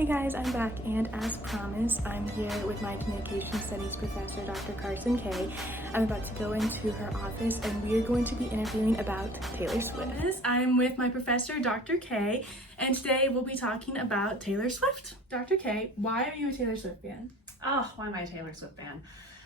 Hey guys, I'm back, and as promised, I'm here with my communication studies professor, Dr. Carson Kay. I'm about to go into her office, and we are going to be interviewing about Taylor Swift. I'm with my professor, Dr. Kay, and today we'll be talking about Taylor Swift. Dr. Kay, why are you a Taylor Swift fan? Oh, why am I a Taylor Swift fan?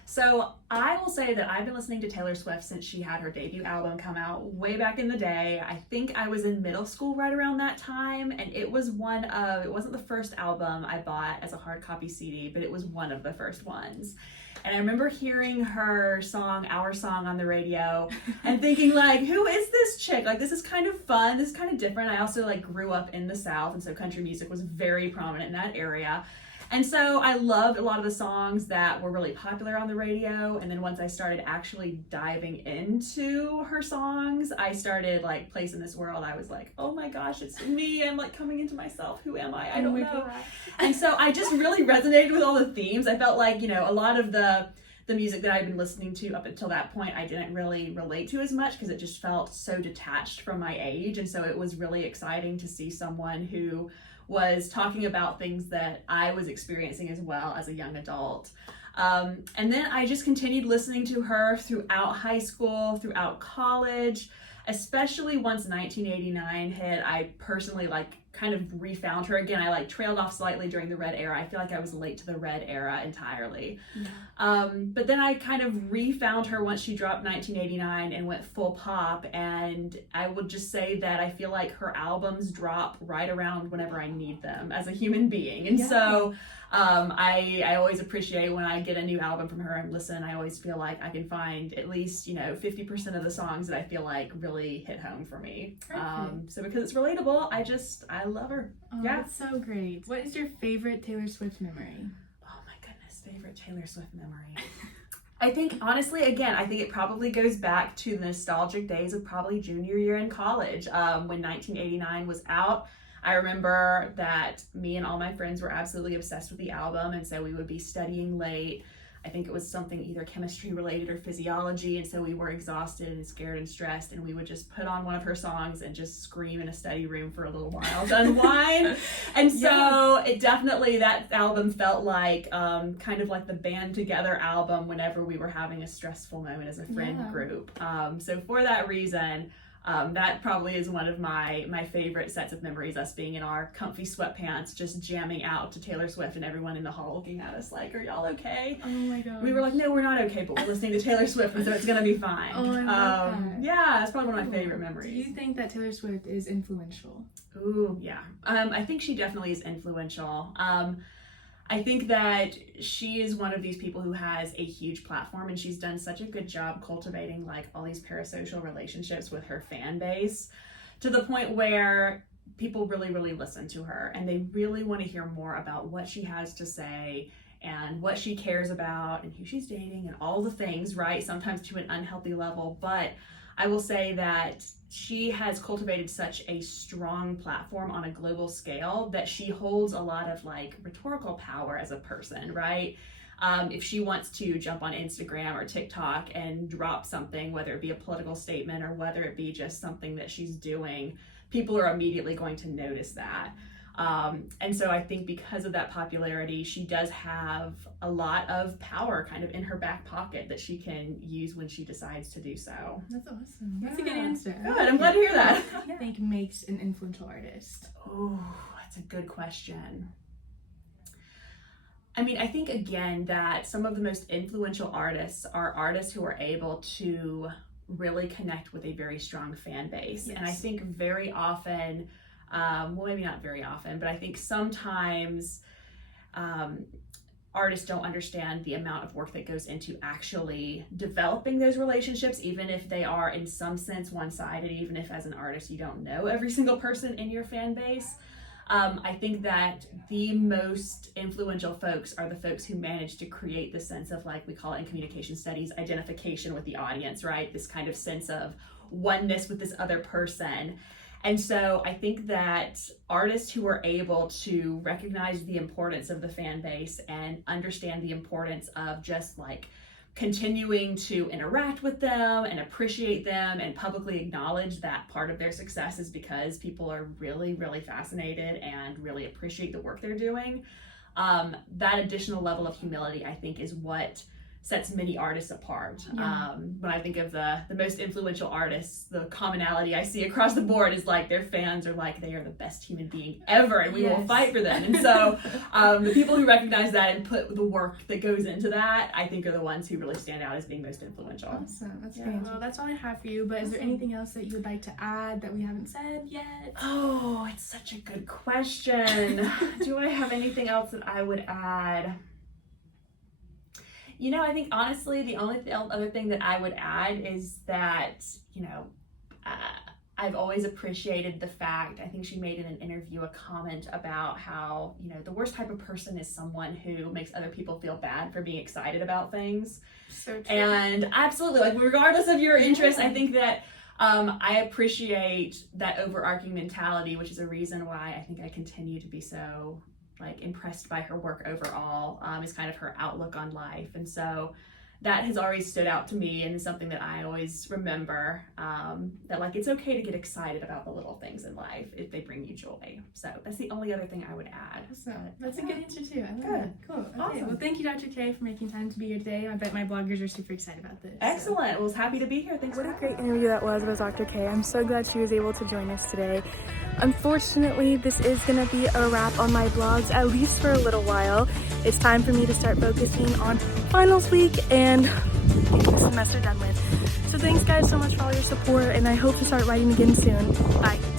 So I will say that I've been listening to Taylor Swift since she had her debut album come out way back in the day. I think I was in middle school right around that time, and it wasn't the first album I bought as a hard copy CD, but it was one of the first ones. And I remember hearing her song, Our Song, on the radio and thinking like, who is this chick? Like, this is kind of fun, this is kind of different. I also grew up in the South, and so country music was very prominent in that area. And so I loved a lot of the songs that were really popular on the radio. And then once I started actually diving into her songs, I started Place in This World. I was like, oh my gosh, it's me. I'm coming into myself. Who am I? I don't know. And so I just really resonated with all the themes. I felt like, a lot of the music that I'd been listening to up until that point, I didn't really relate to as much because it just felt so detached from my age. And so it was really exciting to see someone who was talking about things that I was experiencing as well as a young adult. And then I just continued listening to her throughout high school, throughout college, especially once 1989 hit. I personally kind of refound her again. I trailed off slightly during the Red era. I feel like I was late to the Red era entirely. Yeah. But then I kind of refound her once she dropped 1989 and went full pop. And I would just say that I feel like her albums drop right around whenever I need them as a human being. And so I always appreciate when I get a new album from her and listen. I always feel like I can find at least 50% of the songs that I feel like really hit home for me. So because it's relatable, I love her. Oh, yeah, that's so great. What is your favorite Taylor Swift memory? Oh my goodness, favorite Taylor Swift memory. I think honestly, again, I think it probably goes back to the nostalgic days of probably junior year in college when 1989 was out. I remember that me and all my friends were absolutely obsessed with the album, and so we would be studying late. I think it was something either chemistry related or physiology, and so we were exhausted and scared and stressed, and we would just put on one of her songs and just scream in a study room for a little while to unwind. And so it definitely, that album felt like kind of like the band together album whenever we were having a stressful moment as a friend group. So for that reason, that probably is one of my favorite sets of memories, us being in our comfy sweatpants, just jamming out to Taylor Swift and everyone in the hall looking at us like, are y'all okay? Oh my gosh. We were like, no, we're not okay, but we're listening to Taylor Swift, and so it's going to be fine. Oh, I love that. Yeah, it's probably one of my favorite memories. Do you think that Taylor Swift is influential? Ooh, yeah. I think she definitely is influential. I think that she is one of these people who has a huge platform, and she's done such a good job cultivating all these parasocial relationships with her fan base to the point where people really, really listen to her, and they really want to hear more about what she has to say and what she cares about and who she's dating and all the things, right? Sometimes to an unhealthy level, but I will say that she has cultivated such a strong platform on a global scale that she holds a lot of rhetorical power as a person, right? If she wants to jump on Instagram or TikTok and drop something, whether it be a political statement or whether it be just something that she's doing, people are immediately going to notice that. And so I think because of that popularity, she does have a lot of power kind of in her back pocket that she can use when she decides to do so. That's awesome. That's a good answer. Good, I'm glad to hear that. What do you think makes an influential artist? Oh, that's a good question. I mean, I think again that some of the most influential artists are artists who are able to really connect with a very strong fan base. Yes. And I think very often, well, maybe not very often, but I think sometimes artists don't understand the amount of work that goes into actually developing those relationships, even if they are in some sense one-sided, even if as an artist you don't know every single person in your fan base. I think that the most influential folks are the folks who manage to create this sense of, we call it in communication studies, identification with the audience, right? This kind of sense of oneness with this other person. And so I think that artists who are able to recognize the importance of the fan base and understand the importance of just continuing to interact with them and appreciate them and publicly acknowledge that part of their success is because people are really, really fascinated and really appreciate the work they're doing. That additional level of humility, I think, is what sets many artists apart. When I think of the most influential artists, the commonality I see across the board is like their fans are like, they are the best human being ever and we will fight for them. And so the people who recognize that and put the work that goes into that, I think are the ones who really stand out as being most influential. Awesome. That's great. Well, that's all I have for you, but is there anything else that you would like to add that we haven't said yet? Oh, it's such a good question. Do I have anything else that I would add? You know, I think honestly, the only other thing that I would add is that, you know, I've always appreciated the fact, I think she made in an interview a comment about how, you know, the worst type of person is someone who makes other people feel bad for being excited about things. So true. And absolutely, like regardless of your interests, I think that I appreciate that overarching mentality, which is a reason why I think I continue to be so like impressed by her work overall, is kind of her outlook on life. And so that has always stood out to me and is something that I always remember, that like it's okay to get excited about the little things in life if they bring you joy. So that's the only other thing I would add. So that's a good answer too. I love Good. that. Cool. Okay. Awesome. Well, thank you, Dr. K, for making time to be here today. I bet my bloggers are super excited about this. Excellent. Well, I was happy to be here. Thanks. What a great interview that was with Dr. K. I'm so glad she was able to join us today. Unfortunately, this is going to be a wrap on my blogs, at least for a little while. It's time for me to start focusing on finals week and getting the semester done with. So thanks guys so much for all your support, and I hope to start writing again soon. Bye.